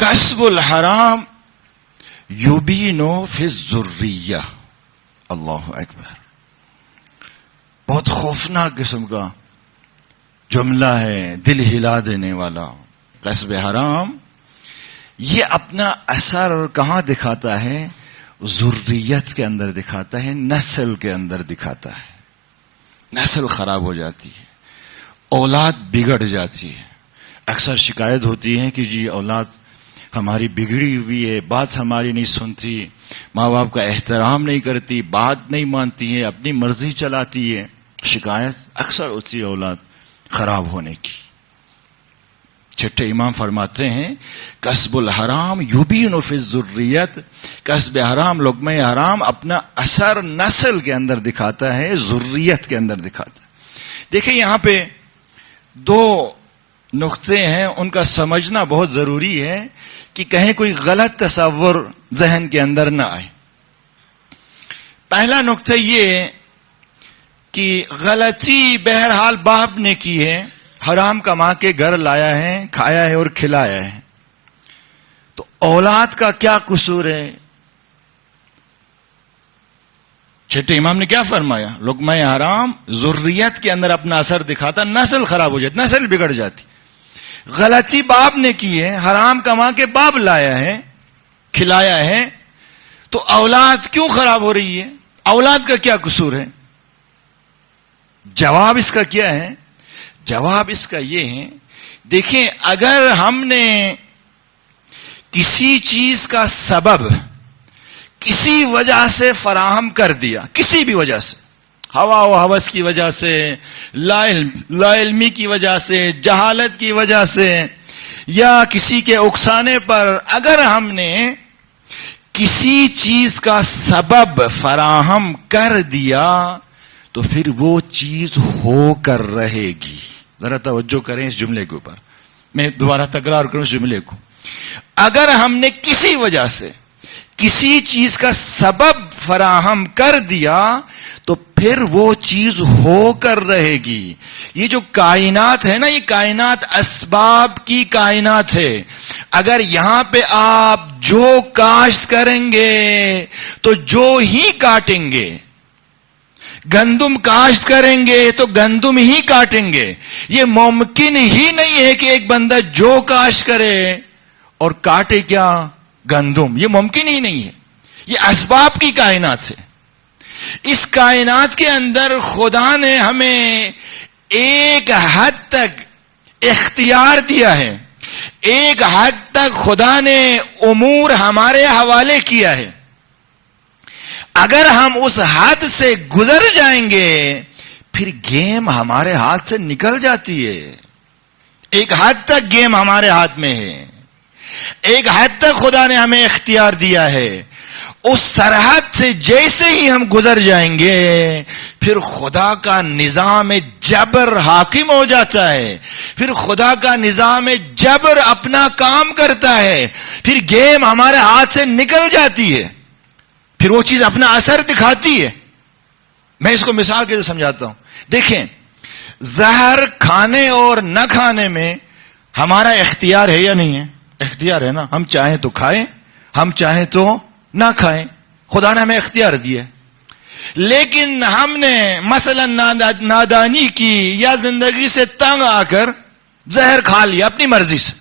کسب الحرام یبینو فی الذریہ. اللہ اکبر. بہت خوفناک قسم کا جملہ ہے، دل ہلا دینے والا. کسب حرام یہ اپنا اثر کہاں دکھاتا ہے؟ ذریت کے اندر دکھاتا ہے، نسل کے اندر دکھاتا ہے. نسل خراب ہو جاتی ہے، اولاد بگڑ جاتی ہے. اکثر شکایت ہوتی ہے کہ جی اولاد ہماری بگڑی ہوئی ہے، بات ہماری نہیں سنتی، ماں باپ کا احترام نہیں کرتی، بات نہیں مانتی ہے، اپنی مرضی چلاتی ہے. شکایت اکثر ہوتی ہے اولاد خراب ہونے کی. چھٹے امام فرماتے ہیں کسب الحرام یبین فی الذریت. کسب حرام، لقمہ حرام اپنا اثر نسل کے اندر دکھاتا ہے، ذریت کے اندر دکھاتا ہے. دیکھیں یہاں پہ دو نقطے ہیں، ان کا سمجھنا بہت ضروری ہے کہ کہیں کوئی غلط تصور ذہن کے اندر نہ آئے. پہلا نقطہ یہ کہ غلطی بہرحال باپ نے کی ہے، حرام کما کے گھر لایا ہے، کھایا ہے اور کھلایا ہے، تو اولاد کا کیا قصور ہے؟ چھٹے امام نے کیا فرمایا؟ لقمہ حرام ذریت کے اندر اپنا اثر دکھاتا، نسل خراب ہو جاتی، نسل بگڑ جاتی. غلطی باپ نے کی ہے، حرام کما کے باپ لایا ہے، کھلایا ہے، تو اولاد کیوں خراب ہو رہی ہے؟ اولاد کا کیا قصور ہے؟ جواب اس کا کیا ہے؟ جواب اس کا یہ ہے، دیکھیں اگر ہم نے کسی چیز کا سبب کسی وجہ سے فراہم کر دیا، کسی بھی وجہ سے، ہوا و ہوس کی وجہ سے، لا علمی کی وجہ سے، جہالت کی وجہ سے، یا کسی کے اکسانے پر اگر ہم نے کسی چیز کا سبب فراہم کر دیا تو پھر وہ چیز ہو کر رہے گی. ذرا توجہ کریں اس جملے کے اوپر، میں دوبارہ تکرار کروں اس جملے کو. اگر ہم نے کسی وجہ سے کسی چیز کا سبب فراہم کر دیا تو پھر وہ چیز ہو کر رہے گی. یہ جو کائنات ہے نا، یہ کائنات اسباب کی کائنات ہے. اگر یہاں پہ آپ جو کاشت کریں گے تو جو ہی کاٹیں گے، گندم کاشت کریں گے تو گندم ہی کاٹیں گے. یہ ممکن ہی نہیں ہے کہ ایک بندہ جو کاشت کرے اور کاٹے کیا؟ گندم. یہ ممکن ہی نہیں ہے. یہ اسباب کی کائنات ہے. اس کائنات کے اندر خدا نے ہمیں ایک حد تک اختیار دیا ہے، ایک حد تک خدا نے امور ہمارے حوالے کیا ہے. اگر ہم اس حد سے گزر جائیں گے پھر گیم ہمارے ہاتھ سے نکل جاتی ہے. ایک حد تک گیم ہمارے ہاتھ میں ہے، ایک حد تک خدا نے ہمیں اختیار دیا ہے. اس سرحد سے جیسے ہی ہم گزر جائیں گے پھر خدا کا نظام جبر حاکم ہو جاتا ہے، پھر خدا کا نظام جبر اپنا کام کرتا ہے، پھر گیم ہمارے ہاتھ سے نکل جاتی ہے، پھر وہ چیز اپنا اثر دکھاتی ہے. میں اس کو مثال کے سمجھاتا ہوں. دیکھیں زہر کھانے اور نہ کھانے میں ہمارا اختیار ہے یا نہیں ہے؟ اختیار ہے نا. ہم چاہیں تو کھائیں، ہم چاہیں تو نہ کھائیں. خدا نے ہمیں اختیار دیا. لیکن ہم نے مثلا نادانی کی یا زندگی سے تنگ آ کر زہر کھا لیا، اپنی مرضی سے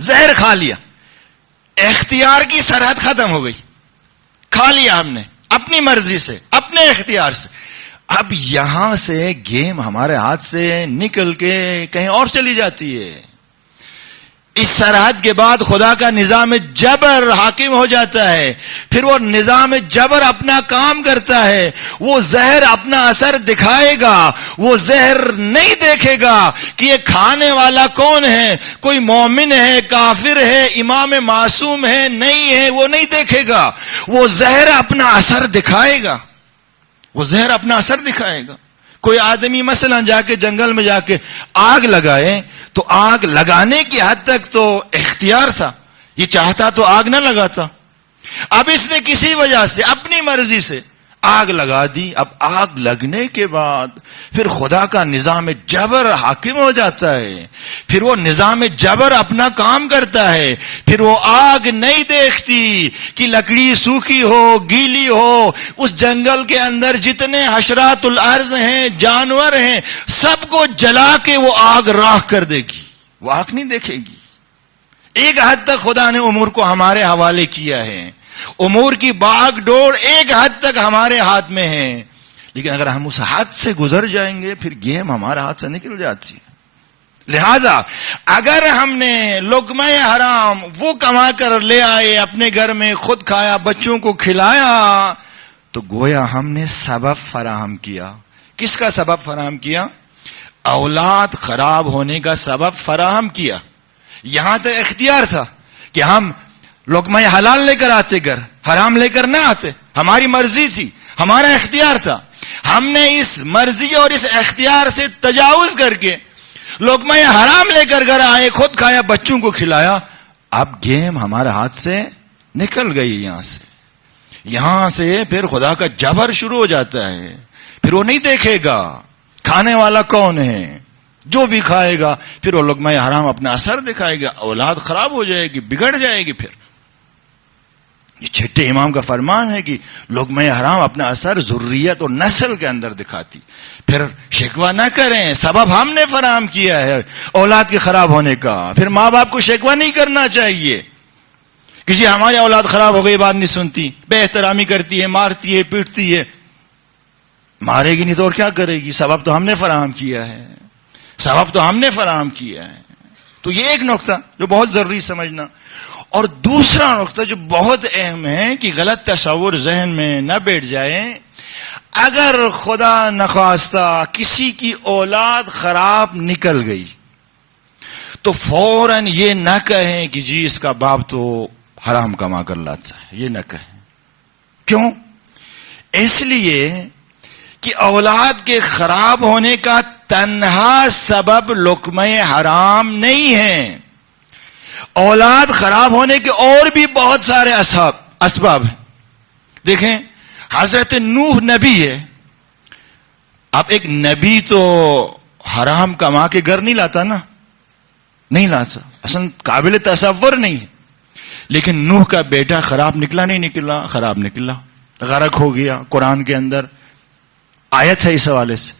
زہر کھا لیا. اختیار کی سرحد ختم ہو گئی. کھا لیا ہم نے اپنی مرضی سے، اپنے اختیار سے. اب یہاں سے گیم ہمارے ہاتھ سے نکل کے کہیں اور چلی جاتی ہے. اس سرحد کے بعد خدا کا نظام جبر حاکم ہو جاتا ہے. پھر وہ نظام جبر اپنا کام کرتا ہے. وہ زہر اپنا اثر دکھائے گا. وہ زہر نہیں دیکھے گا کہ یہ کھانے والا کون ہے، کوئی مومن ہے، کافر ہے، امام معصوم ہے، نہیں ہے. وہ نہیں دیکھے گا. وہ زہر اپنا اثر دکھائے گا. وہ زہر اپنا اثر دکھائے گا. کوئی آدمی مثلا جا کے جنگل میں جا کے آگ لگائے تو آگ لگانے کی حد تک تو اختیار تھا، یہ چاہتا تو آگ نہ لگاتا. اب اس نے کسی وجہ سے اپنی مرضی سے آگ لگا دی. اب آگ لگنے کے بعد پھر خدا کا نظام جبر حاکم ہو جاتا ہے. پھر وہ نظام جبر اپنا کام کرتا ہے. پھر وہ آگ نہیں دیکھتی کہ لکڑی سوکھی ہو گیلی ہو. اس جنگل کے اندر جتنے حشرات الارض ہیں جانور ہیں سب کو جلا کے وہ آگ راکھ کر دے گی. وہ آگ نہیں دیکھے گی. ایک حد تک خدا نے امور کو ہمارے حوالے کیا ہے. امور کی باغ ڈور ایک حد تک ہمارے ہاتھ میں ہے. لیکن اگر ہم اس حد سے گزر جائیں گے پھر گیم ہمارے ہاتھ سے نکل جاتی ہے. لہذا اگر ہم نے لقمہ حرام وہ کما کر لے آئے اپنے گھر میں خود کھایا بچوں کو کھلایا تو گویا ہم نے سبب فراہم کیا. کس کا سبب فراہم کیا؟ اولاد خراب ہونے کا سبب فراہم کیا. یہاں تک اختیار تھا کہ ہم لقمہ حلال لے کر آتے گھر، حرام لے کر نہ آتے. ہماری مرضی تھی، ہمارا اختیار تھا. ہم نے اس مرضی اور اس اختیار سے تجاوز کر کے لقمہ حرام لے کر گھر آئے، خود کھایا بچوں کو کھلایا. اب گیم ہمارے ہاتھ سے نکل گئی. یہاں سے پھر خدا کا جبر شروع ہو جاتا ہے. پھر وہ نہیں دیکھے گا کھانے والا کون ہے. جو بھی کھائے گا پھر وہ لقمہ حرام اپنا اثر دکھائے گا. اولاد خراب ہو جائے گی، بگڑ جائے گی. پھر یہ چھٹے امام کا فرمان ہے کہ لقمہ حرام اپنا اثر ذریت اور نسل کے اندر دکھاتی. پھر شکوہ نہ کریں، سبب ہم نے فراہم کیا ہے اولاد کے خراب ہونے کا. پھر ماں باپ کو شکوہ نہیں کرنا چاہیے کہ جی ہماری اولاد خراب ہو گئی، بات نہیں سنتی، بے احترامی کرتی ہے، مارتی ہے، پیٹتی ہے. مارے گی نہیں تو اور کیا کرے گی؟ سبب تو ہم نے فراہم کیا ہے. سبب تو ہم نے فراہم کیا ہے. تو یہ ایک نقطہ جو بہت ضروری سمجھنا. اور دوسرا نقطہ جو بہت اہم ہے کہ غلط تصور ذہن میں نہ بیٹھ جائے. اگر خدا نخواستہ کسی کی اولاد خراب نکل گئی تو فوراً یہ نہ کہیں کہ جی اس کا باپ تو حرام کما کر لاتا ہے. یہ نہ کہیں. کیوں؟ اس لیے کہ اولاد کے خراب ہونے کا تنہا سبب لقمہ حرام نہیں ہے. اولاد خراب ہونے کے اور بھی بہت سارے اسباب ہیں. دیکھیں حضرت نوح نبی ہے. اب ایک نبی تو حرام کما کے گھر نہیں لاتا نا، نہیں لاتا، اصلا قابل تصور نہیں ہے. لیکن نوح کا بیٹا خراب نکلا نہیں نکلا؟ خراب نکلا، غرق ہو گیا. قرآن کے اندر آیت ہے اس حوالے سے.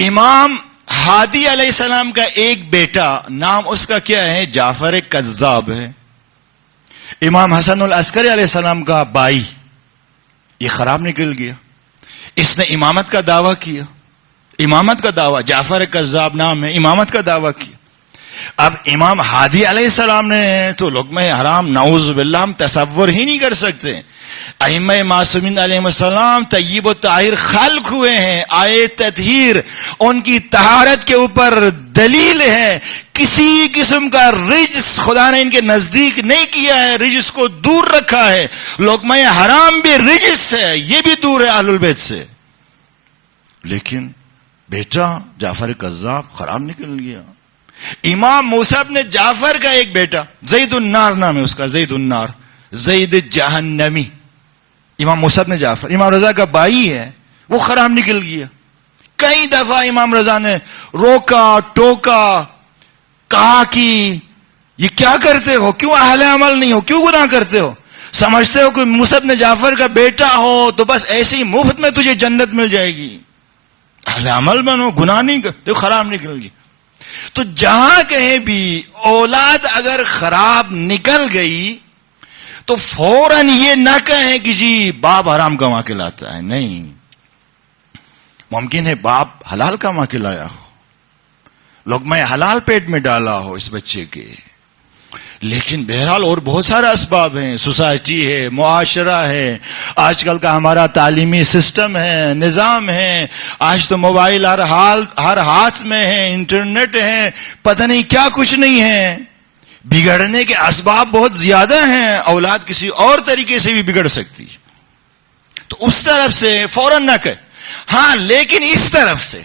امام ہادی علیہ السلام کا ایک بیٹا، نام اس کا کیا ہے؟ جعفر کذاب ہے. امام حسن العسکری علیہ السلام کا بھائی، یہ خراب نکل گیا. اس نے امامت کا دعویٰ کیا. امامت کا دعویٰ، جعفر کذاب نام ہے، امامت کا دعویٰ کیا. اب امام ہادی علیہ السلام نے تو لقمہ حرام نعوذ باللہ ہم تصور ہی نہیں کر سکتے. ائمہ معصومین علیہ السلام طیب و طاہر خلق ہوئے ہیں. آئے تطہیر ان کی طہارت کے اوپر دلیل ہے. کسی قسم کا رجس خدا نے ان کے نزدیک نہیں کیا ہے، رجس کو دور رکھا ہے. لقمہ حرام بھی رجس ہے، یہ بھی دور ہے اہل البیت سے. لیکن بیٹا جعفر کذاب خراب نکل گیا. امام موسیٰ بن جعفر کا ایک بیٹا زید النار نام ہے اس کا، زید النار، زید جہنمی. امام موسیٰ بن جعفر امام رضا کا بھائی ہے، وہ خراب نکل گیا. کئی دفعہ امام رضا نے روکا ٹوکا، کہا کہ یہ کیا کرتے ہو، کیوں اہل عمل نہیں ہو، کیوں گناہ کرتے ہو؟ سمجھتے ہو کہ موسیٰ بن جعفر کا بیٹا ہو تو بس ایسے ہی مفت میں تجھے جنت مل جائے گی. اہل عمل بنو، گناہ نہیں کرتے. خراب نکل گئی. تو جہاں کہیں بھی اولاد اگر خراب نکل گئی تو فوراً یہ نہ کہیں کہ جی باپ حرام کما کے لاتا ہے. نہیں، ممکن ہے باپ حلال کما کے لایا ہو، لقمہ حلال پیٹ میں ڈالا ہو اس بچے کے. لیکن بہرحال اور بہت سارے اسباب ہیں. سوسائٹی ہے، معاشرہ ہے، آج کل کا ہمارا تعلیمی سسٹم ہے، نظام ہے. آج تو موبائل ہر ہاتھ میں ہے، انٹرنیٹ ہے، پتہ نہیں کیا کچھ نہیں ہے. بگڑنے کے اسباب بہت زیادہ ہیں. اولاد کسی اور طریقے سے بھی بگڑ سکتی. تو اس طرف سے فوراً نہ کہ. ہاں لیکن اس طرف سے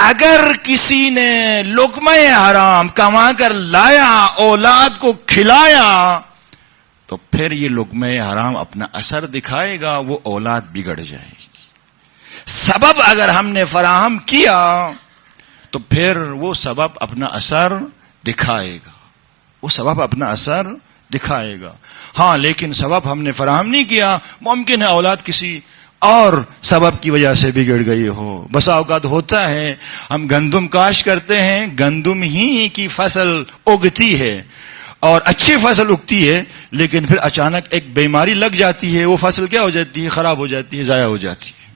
اگر کسی نے لقمہ حرام کما کر لایا، اولاد کو کھلایا، تو پھر یہ لقمہ حرام اپنا اثر دکھائے گا، وہ اولاد بگڑ جائے گی. سبب اگر ہم نے فراہم کیا تو پھر وہ سبب اپنا اثر دکھائے گا، وہ سبب اپنا اثر دکھائے گا. ہاں لیکن سبب ہم نے فراہم نہیں کیا، ممکن ہے اولاد کسی اور سبب کی وجہ سے بگڑ گئی ہو. بسا اوقات ہوتا ہے ہم گندم کاشت کرتے ہیں، گندم ہی کی فصل اگتی ہے اور اچھی فصل اگتی ہے، لیکن پھر اچانک ایک بیماری لگ جاتی ہے، وہ فصل کیا ہو جاتی ہے؟ خراب ہو جاتی ہے، ضائع ہو جاتی ہے،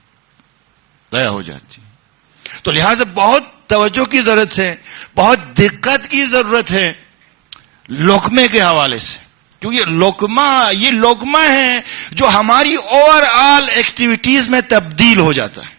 ضائع ہو جاتی ہے. تو لہٰذا بہت توجہ کی ضرورت ہے، بہت دقت کی ضرورت ہے لقمے کے حوالے سے، کیونکہ لقمہ یہ لقمہ ہے جو ہماری اوور آل ایکٹیویٹیز میں تبدیل ہو جاتا ہے.